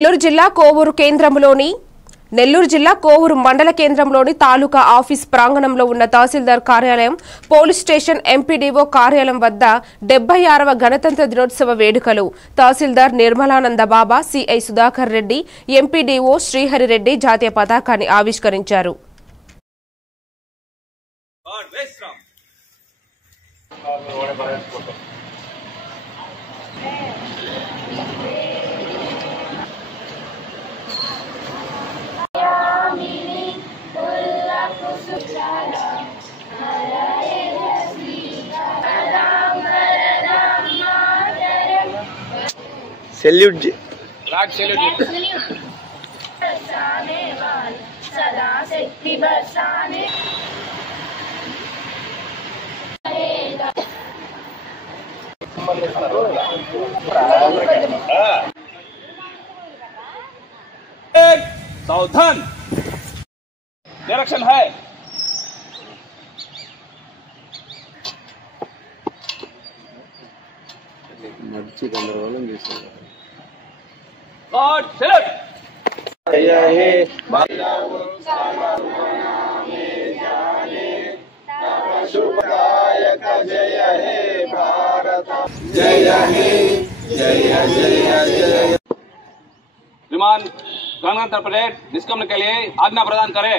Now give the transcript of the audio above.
నెల్లూరు జిల్లా కోవూరు మండల కేంద్రంలోని తాలూకా ఆఫీస్ ప్రాంగణంలో ఉన్న తహసీల్దార్ కార్యాలయం, పోలీస్ స్టేషన్, ఎంపీడీఓ కార్యాలయం వద్ద 76వ గణతంత్ర దినోత్సవ వేడుకలు తహసీల్దార్ నిర్మలానంద బాబా, సిఐ సుధాకర్ రెడ్డి, ఎంపీడీఓ శ్రీహరి రెడ్డి జాతీయ పతాకాన్ని ఆవిష్కరించారు. सैल्यूट राग सैल्यूट सदा शक्ति बरसाने सावधान डायरेक्शन है। God salute. जय हे शुभदायक, जय हे भारत, जय हे जय जय जय। विमान गणतंत्र परेड निष्क्रमण के लिए आज्ञा प्रदान करें।